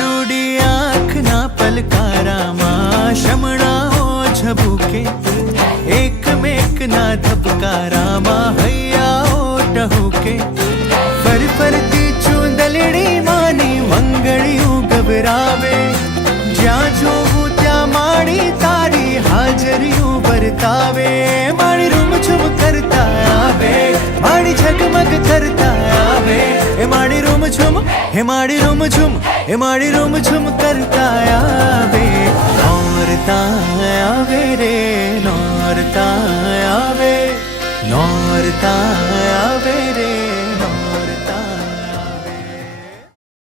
રૂડી આંખના પલકારામાં શમણાઓ ઝબૂકે, એકમેકના ધબકારામાં હૈયાઓ ટહુકે, ફરફરતી ચૂંદલડી માની મંગળિયું ગભરાવે, જ્યાં જોવું ત્યાં માડી તારી હાજરીઓ વર્તાવે, માડી રૂમઝૂમ કરતા આવે, માડી ઝગમગ કરતા આવે, એ માડી રૂમઝૂમ, હે માડી રૂમઝૂમ, હે માડી રૂમઝૂમ કરતા આવે, નોરતા આવે રે, નોરતા આવે, નોરતા આવે રે.